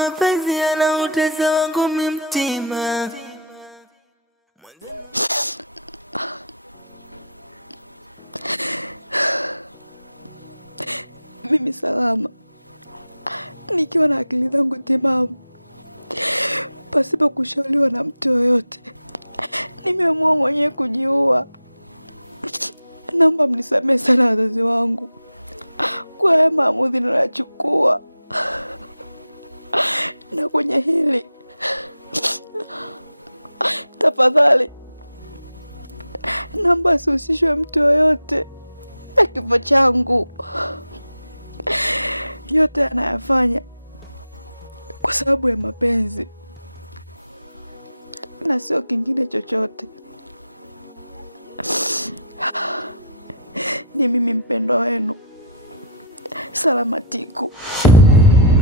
Mapenzi yanautesa wangu mtima.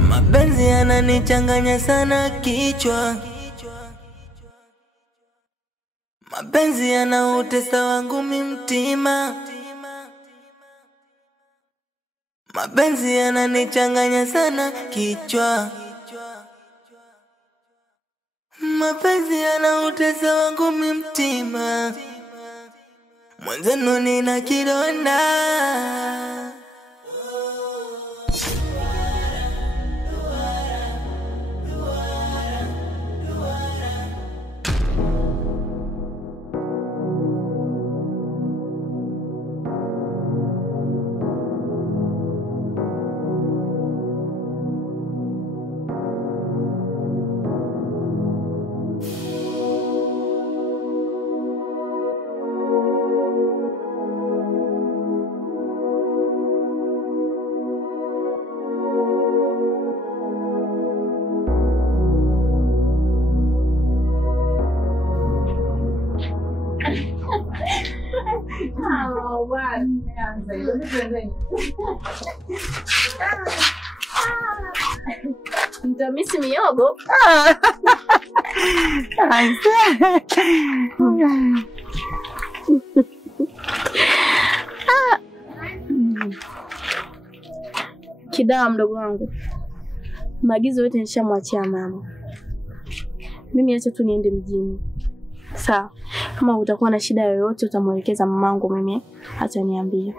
Mapenzi yananichanganya sana kichwa. Mapenzi yanautesa wangu mtima. Mapenzi yananichanganya sana kichwa. Mapenzi yanautesa wangu mtima. Mwenzenu nina kidonda. Mtamisi miyogo. Kidawa mdogo wangu. Maagizo yote nishamwachia mama. Mimi acha tu niende mjini. Sawa. Kama utakuwa na shida yoyote utamwelekeza mamangu, mimi ataniambia.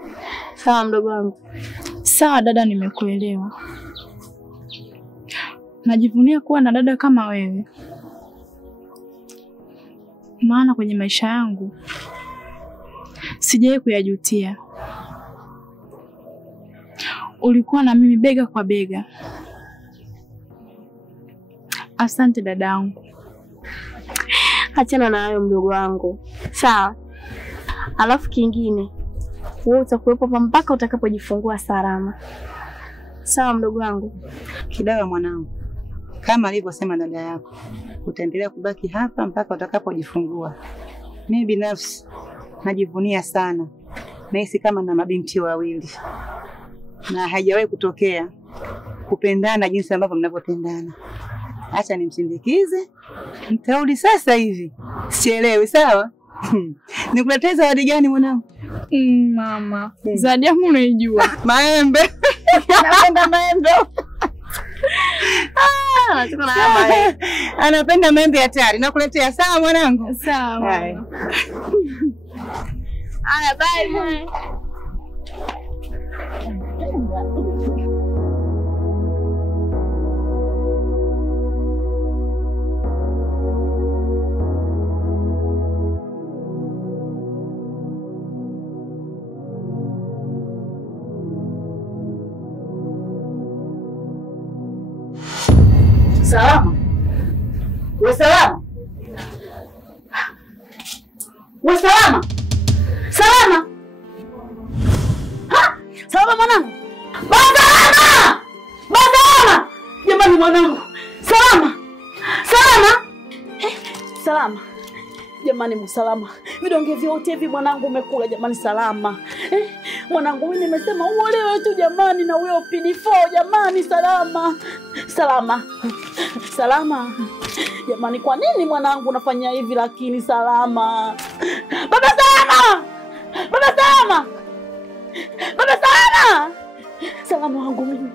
Sawa mdogo wangu. Sawa dada, nimekuelewa. Najivunia kuwa na dada kama wewe. Maana kwenye maisha yangu sijawahi kuyajutia. Ulikuwa na mimi bega kwa bega. Asante dadangu. Achana na hayo mdogo wangu. Sawa. Alafu kingine, wewe utakuwepo hapa mpaka utakapojifungua salama. Sawa mdogo wangu. Kidawa mwanangu, kama alivyosema dada yako, utaendelea kubaki hapa mpaka utakapojifungua. Mimi binafsi najivunia sana. Nahisi kama na mabinti wawili. Na haijawahi kutokea kupendana jinsi ambavyo mnavyopendana. Acha nimsindikize. Nitarudi sasa hivi. Sielewi, sawa? Nikuletee zawadi gani mwanangu? Mama, zawadi yangu unaijua. Maembe. Napenda maembe. Anapenda maembe hatari. Nakuletea, sawa mwanangu? Sawa. Haya. Haya, bye. Salama. Wewe salama? Wewe salama? Salama? Ha? Salama mwanangu? Salama! Salama! Jamani mwanangu. Salama. Salama? Salama. Jamani msalama. Vidonge vyote hivi mwanangu umekula jamani salama. Mwanangu mimi nimesema uolewe tu jamani na huyo PD4 jamani salama. Salama. Salama. Jamani kwa nini mwanangu unafanya hivi lakini salama? Baba salama! Baba salama! Baba salama! Salama wangu mimi.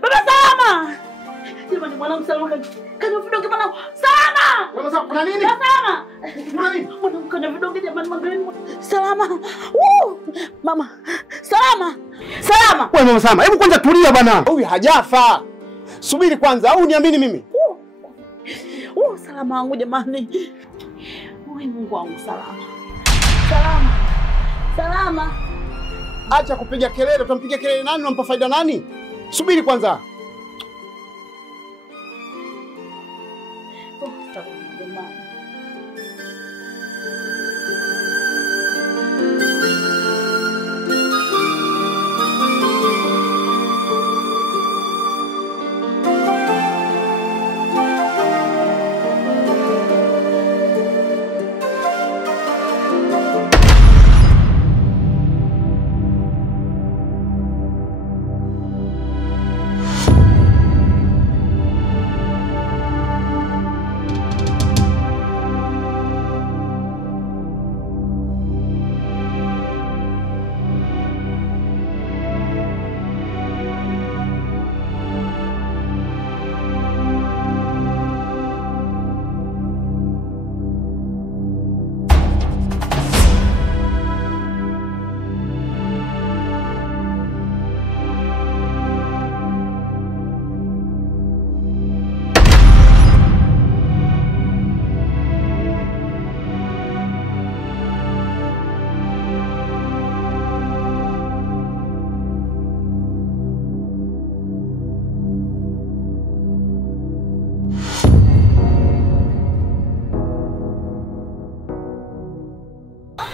Baba salama! mwanangu Salama kanya vidonge mwanangu. Salama! Wewe sasa kuna nini? Salama! Kuna nini? Mwanangu kanya vidonge jamani mwanangu. Salama! Mama. Salama! Salama! Wewe mama Salama, hebu kwanza tulia bwana. Huyu hajafa. Subiri kwanza au niamini mimi? Salama wangu jamani. Wewe Mungu wangu Salama. Salama. Salama. Acha kupiga kelele, utampiga kelele nani? Unampa faida nani? Subiri kwanza. Salama jamani.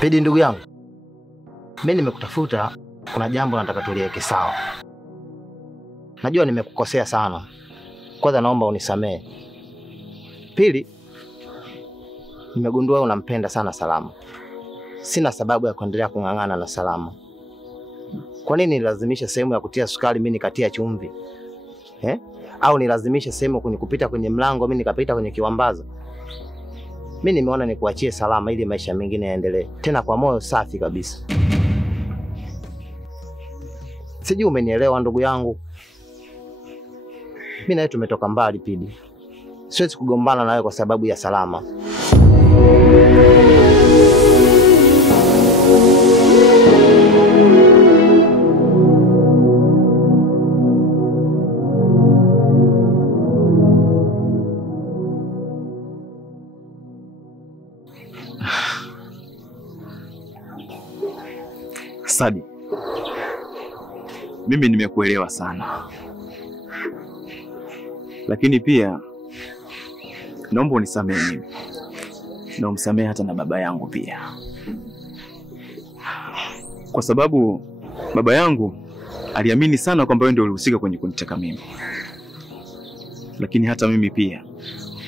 Pidi ndugu yangu, mimi nimekutafuta, kuna jambo nataka tuliweke sawa. Najua nimekukosea sana. Kwanza naomba unisamehe. Pili, nimegundua unampenda sana Salama. Sina sababu ya kuendelea kung'ang'ana na Salama. Kwa nini nilazimisha sehemu ya kutia sukari mimi nikatia chumvi? Au nilazimisha sehemu kupita kwenye mlango mimi nikapita kwenye kiwambaza? Mimi nimeona nikuachie Salama ili maisha mengine yaendelee. Tena kwa moyo safi kabisa. Sijui umenielewa ndugu yangu. Mimi na wewe tumetoka mbali Pidi. Siwezi kugombana na wewe kwa sababu ya Salama. Sadi, mimi nimekuelewa sana, lakini pia naomba unisamehe mimi na umsamehe hata na baba yangu pia, kwa sababu baba yangu aliamini sana kwamba wewe ndio ulihusika kwenye kuniteka mimi, lakini hata mimi pia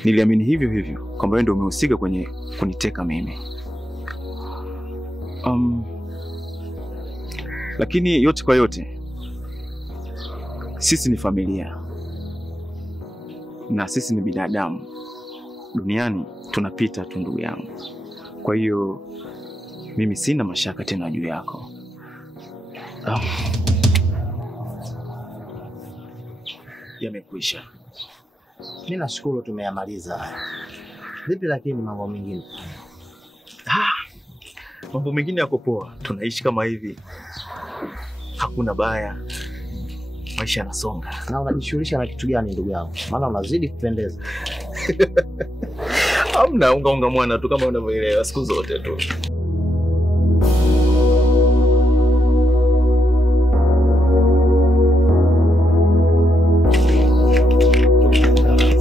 niliamini hivyo hivyo kwamba wewe ndio umehusika kwenye kuniteka mimi. Lakini yote kwa yote, sisi ni familia na sisi ni binadamu. Duniani tunapita tu ndugu yangu. Kwa hiyo mimi sina mashaka tena juu yako. Yamekwisha. Mimi nashukuru tumeyamaliza. Vipi lakini mambo mengine? Mambo mengine yako poa. Tunaishi kama hivi. Hakuna baya. Maisha yanasonga. Na unajishughulisha na kitu gani ndugu yangu? Maana unazidi kupendeza. Hamna unga mwana tu kama unavyoelewa siku zote tu.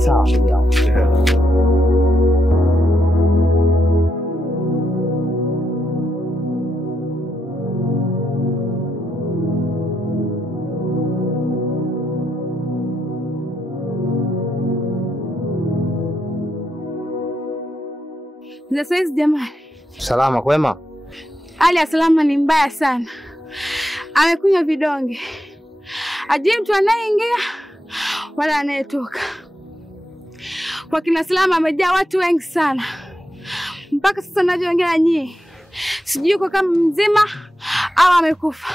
Sawa ndugu yangu. Za saizi jamani. Salama kwema? Hali ya Salama ni mbaya sana. Amekunywa vidonge. Ajui mtu anayeingia wala anayetoka. Kwa kina Salama amejaa watu wengi sana. Mpaka sasa ninavyoongea na nyinyi, sijui yuko kama mzima au amekufa.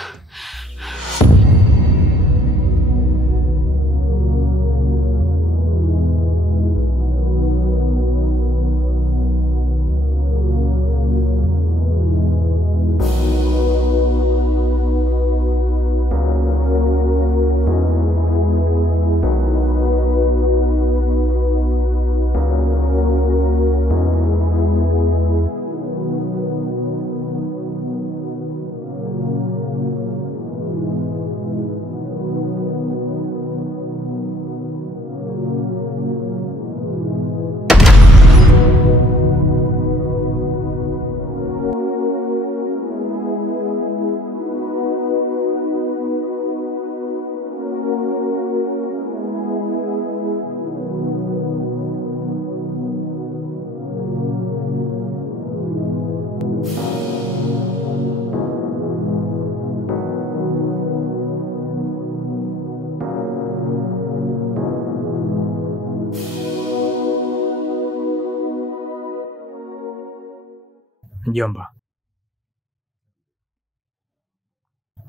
Mjomba,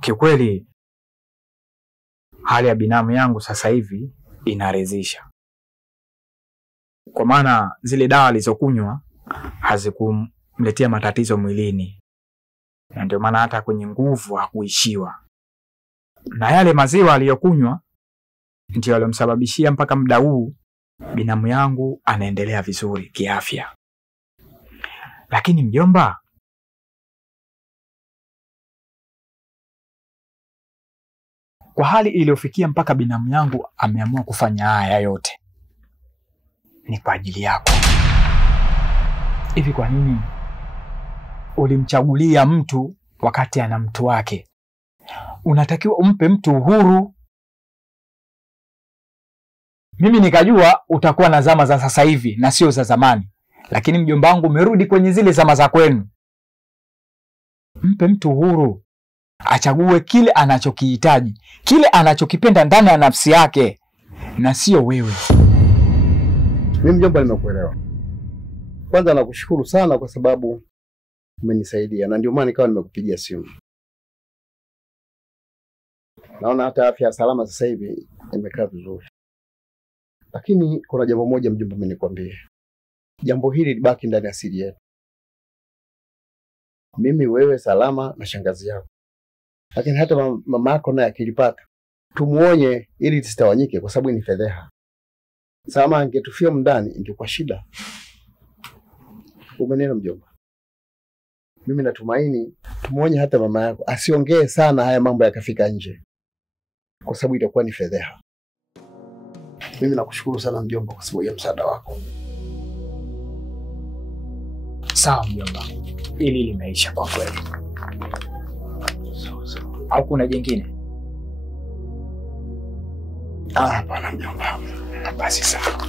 kiukweli hali ya binamu yangu sasa hivi inaridhisha, kwa maana zile dawa alizokunywa hazikumletea matatizo mwilini, na ndio maana hata kwenye nguvu hakuishiwa, na yale maziwa aliyokunywa ndio aliyomsababishia mpaka muda huu binamu yangu anaendelea vizuri kiafya. Lakini mjomba, kwa hali iliyofikia mpaka binamu yangu ameamua kufanya haya yote, ni kwa ajili yako. Hivi kwa nini ulimchagulia mtu wakati ana mtu wake? Unatakiwa umpe mtu uhuru. Mimi nikajua utakuwa na zama za sasa hivi na sio za zamani, lakini mjomba wangu umerudi kwenye zile zama za kwenu. Mpe mtu uhuru, achague kile anachokihitaji, kile anachokipenda ndani ya nafsi yake, na sio wewe. Mimi mjomba, nimekuelewa. Kwanza nakushukuru sana kwa sababu umenisaidia, na ndio maana nikawa nimekupigia simu. Naona hata afya salama sasa hivi imekaa vizuri. Lakini kuna jambo moja mjomba, mimi nikwambie. Jambo hili libaki ndani ya siri yetu. Mimi, wewe, Salama na shangazi yako. Lakini hata mama yako naye akilipata, tumuonye ili lisitawanyike, kwa sababu ni fedheha. Salama angetufia mndani ingekuwa shida. Umenena mjomba? Mimi natumaini tumuonye hata mama yako asiongee sana haya mambo yakafika nje, kwa sababu itakuwa ni fedheha. Mimi nakushukuru sana mjomba kwa sababu ya msaada wako. Sawa mjomba, ili limeisha kwa kweli. Au kuna jingine? Hapana mjomba. Basi sawa.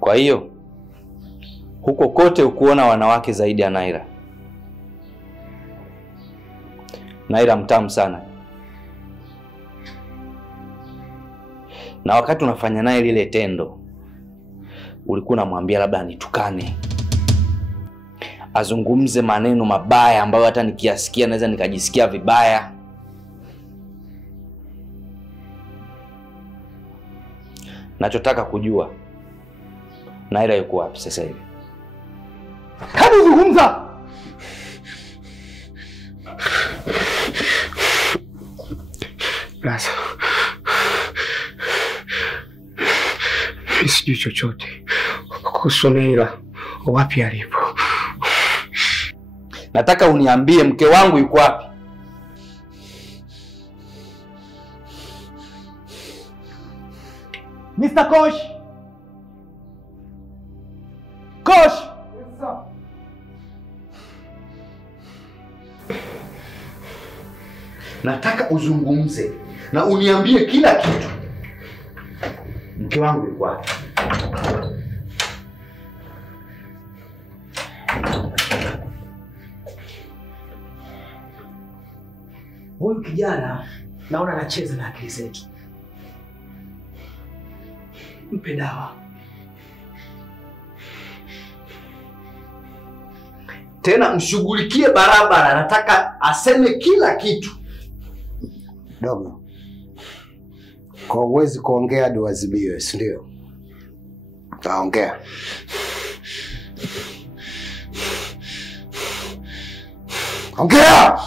Kwa hiyo huko kote ukuona wanawake zaidi ya Naira. Naira mtamu sana. Na wakati unafanya naye lile tendo, ulikuwa unamwambia labda anitukane, azungumze maneno mabaya ambayo hata nikiasikia naweza nikajisikia vibaya. Nachotaka kujua, Naira yuko wapi sasa hivi? Hebu zungumza. Lasa, sijui chochote kuhusu Naira, wapi alipo. Nataka uniambie mke wangu yuko wapi? Mr. Kosh. Kosh. Yes, sir. Nataka uzungumze na uniambie kila kitu. Mke wangu yuko wapi? Huyu kijana naona anacheza na akili zetu. Mpe dawa. Tena mshughulikie barabara, nataka aseme kila kitu. Dogo, kwa uwezi kuongea hadi wazibiwe, si ndio? Taongea. Ongea!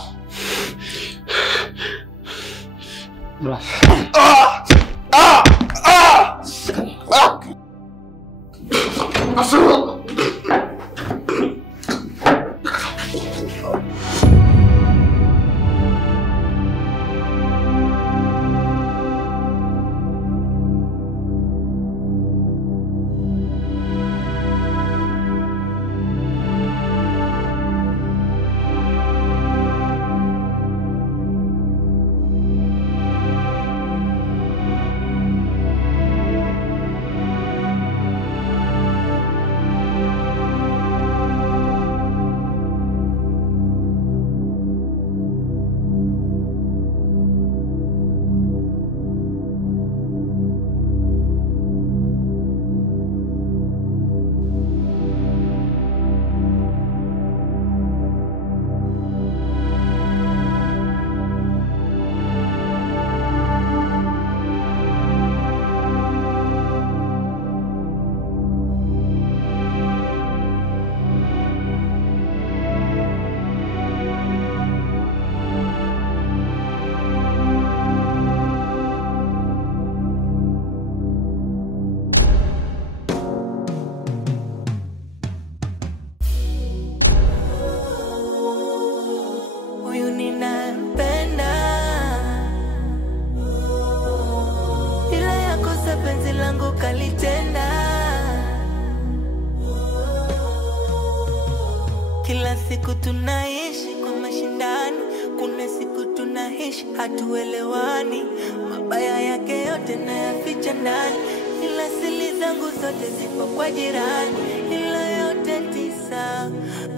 Kuna siku tunaishi kwa mashindano, kuna siku tunaishi hatuelewani. Mabaya yake yote nayaficha ndani, ila siri zangu zote zipo kwa jirani. Ila yote tisa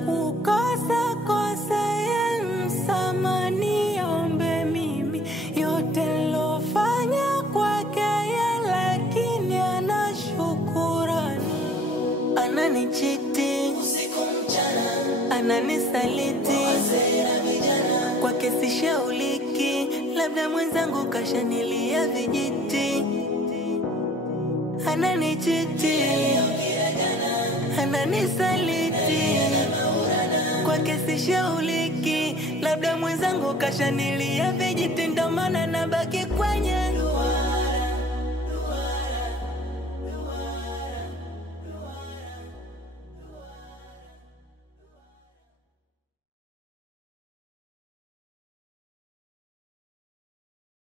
kukosa kosa ya msamani, ombe mimi yote nilofanya kwake yeye, lakini ana shukurani. Ananichiti usiku mchana, ananisaliti kwake sishauliki, labda mwenzangu kashanilia vijiti. Ananichiti, ananisaliti kwake sishauliki, labda mwenzangu kashanilia vijiti. Ndo maana nabaki kwenye